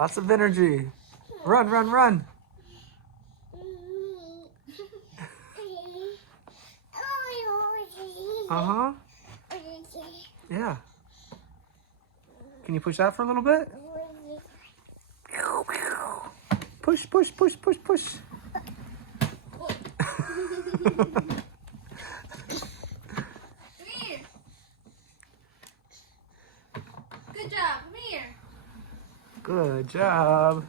Lots of energy. Run, run, run. Uh-huh. Yeah. Can you push that for a little bit? Push, push, push, push, push. Good job. Come here. Good job.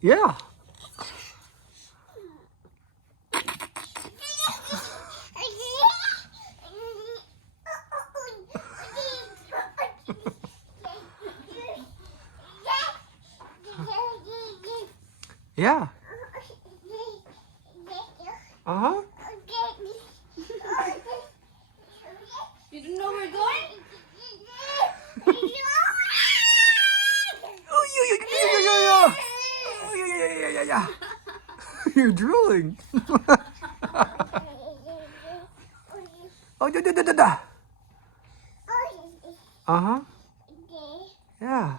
Yeah. Yeah. Uh-huh. You don't know where we're going? Oh, yeah. Oh, yeah. You're drooling. Oh, da. Uh-huh. Yeah.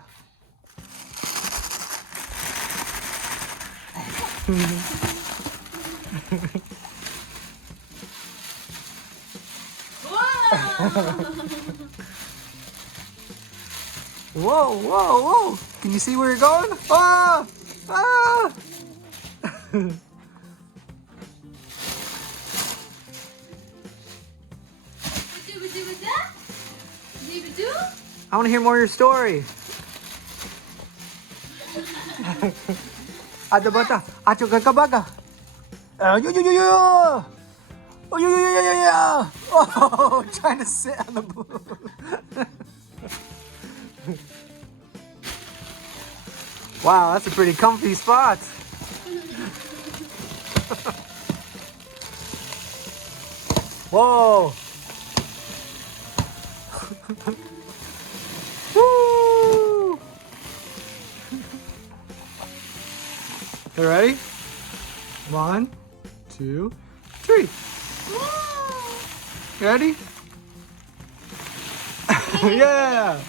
Whoa, whoa, whoa. Can you see where you're going? Ah! Ah! I want to hear more of your story. Ada bata. Acho kakabaga. Yo. Oh, yeah. Oh, trying to sit on the boot. Wow, that's a pretty comfy spot. Whoa. Woo. You ready? 1, 2, 3. Ready? Yeah.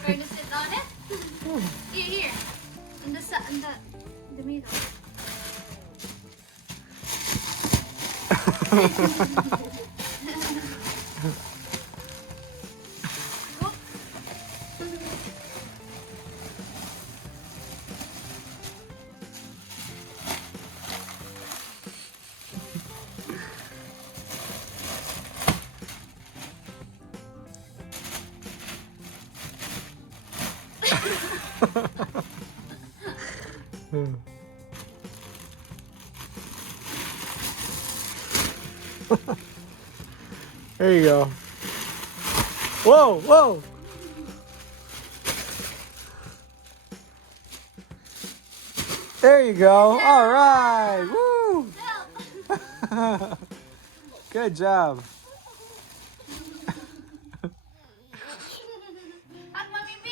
Where to sit on it? Here. In the middle. There you go. Whoa. There you go. All right. Woo. Good job. Hug Mommy B.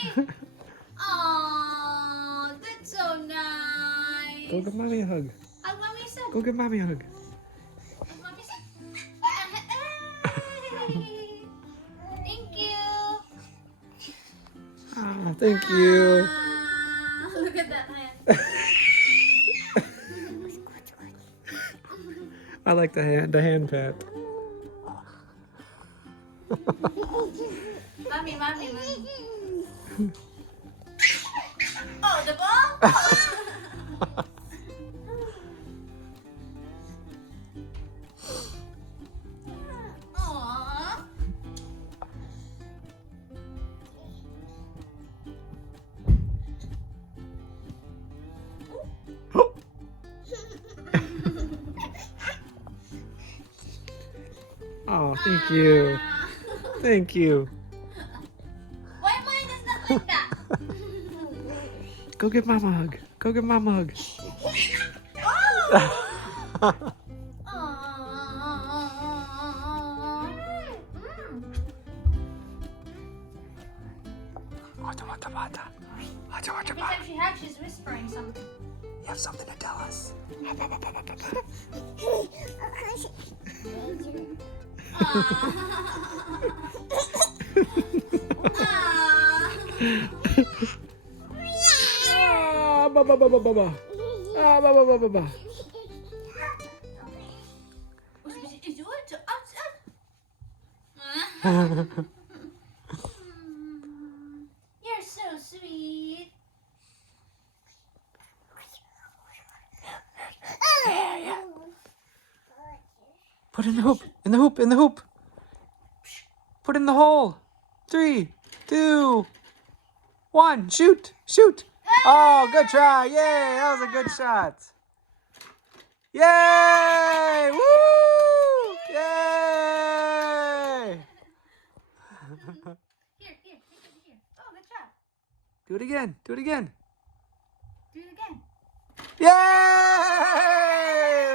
Aww, that's so nice. Go give mommy a hug. Hug Mommy said. Go give mommy a hug. Hug Mommy said. Thank you. Oh, thank you. Look at that hand. I like the hand pat. Mommy. Oh, the ball? Aww. Oh, thank you. Thank you. Go give Mama a hug. Go give Mama a hug. Every time she hugs, she's whispering something. You have something to tell us. You're so sweet. Put in the hoop. In the hoop. In the hoop. Put in the hole. 3, 2, 1. Shoot. Shoot. Oh, good try. Yay. That was a good shot. Yay. Woo. Yay. Here. Oh, good job. Do it again. Do it again. Do it again. Yay.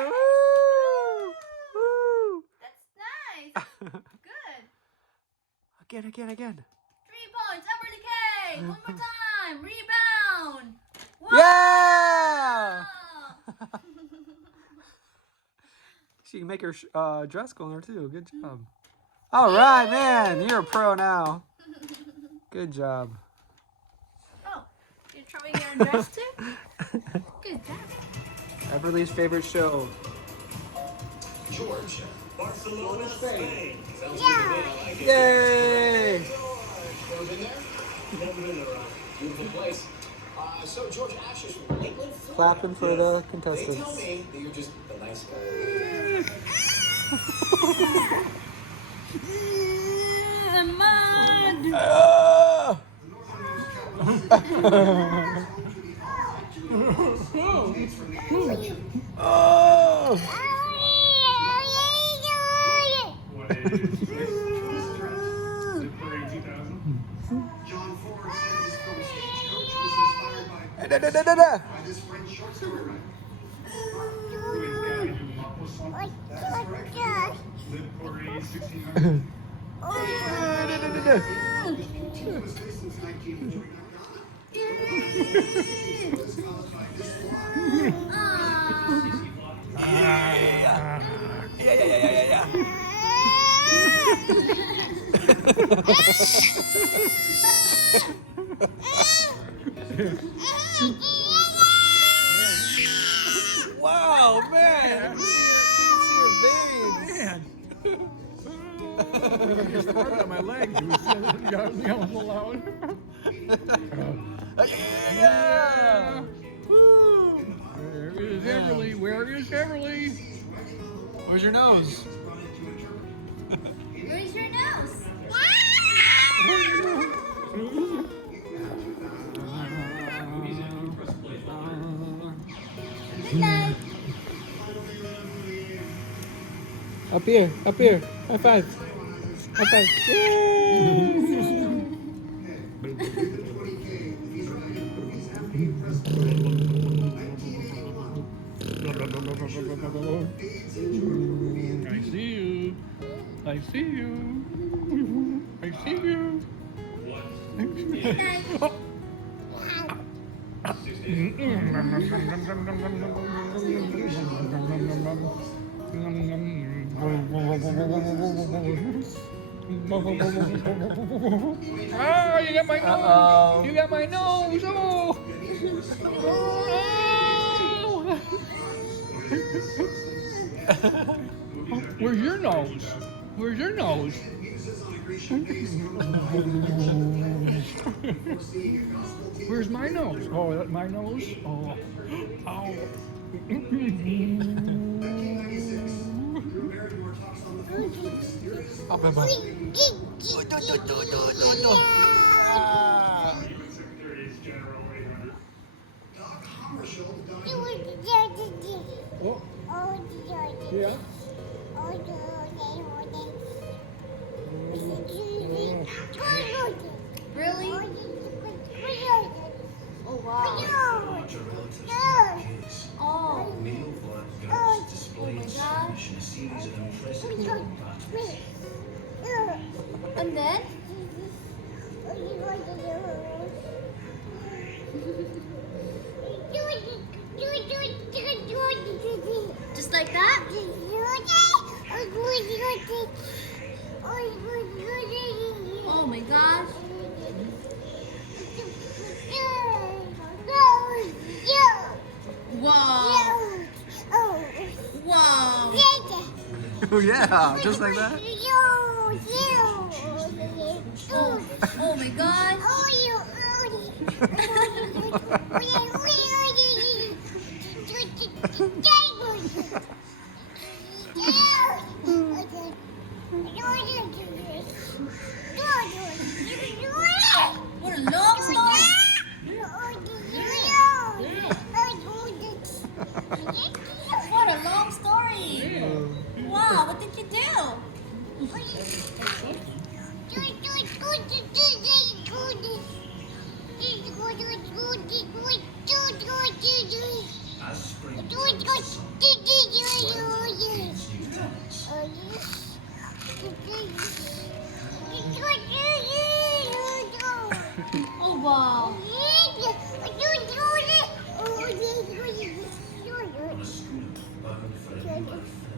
Woo. Woo. That's nice. Good. Again. 3 points. Upperly K. One more time. Rebound. Wow. Yeah. She can make her dress cooler too. Good job. All right, man. You're a pro now. Good job. Oh, you're trying your dress too? Good job. Everly's favorite show. Georgia, Barcelona, Spain. Sounds Yeah. good to me. I like it. Yay! Ever been there? Never been there. Beautiful place. So, George, Ashes from Lakeland, Florida. Clapping for the They tell contestants. me that you're just a nice guy. Oh! John Ford said his from Stagecoach was inspired by this French short story writer. That's correct. Lived for 1600. Continuous since 1949. Was caused by this Wow, man! You can see your veins. Just hard on my legs. It was yelling aloud. Yeah! Woo! Where is Everly? Where is Everly? Where's your nose? Where's your nose? Good night. Up here, up here. High five. High five. Yay! I see you. I see you. I see you. Good night. Ah, you got my nose. Uh-oh. You got my nose. Oh. Where's your nose? Where's your nose? Where's my nose? Oh, that's my nose? Oh. Oh. Up and up. Oh. Yeah. Really? Oh wow. Wow. Larger relatives in that case. Oh. Male black girls displayed Oh my to God. finish in a series of impressive rolling patterns. And then? Just like that? Oh my gosh. Wow. Wow. Oh yeah, just like that. Oh my god. What a long story. What a long story. Wow, what did you do? As spring turns to summer, twilight gains new talents. Oh wow. On a schooner bound for a new life. The giant red forest.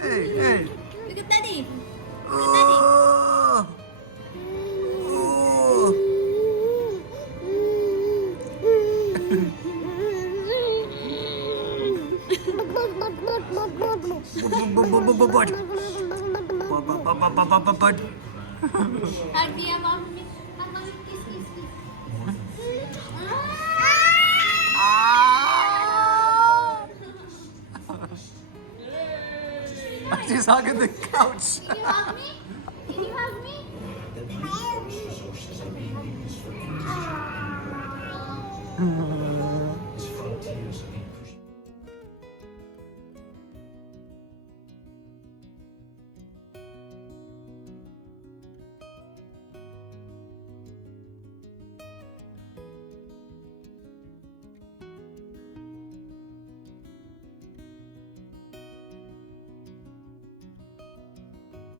Hey, hey. Look at Daddy. Oh. Oh. Hug me, mommy. Kiss, kiss, kiss. She's hugging the couch. Can you hug me? Can you hug me? The resources are being used for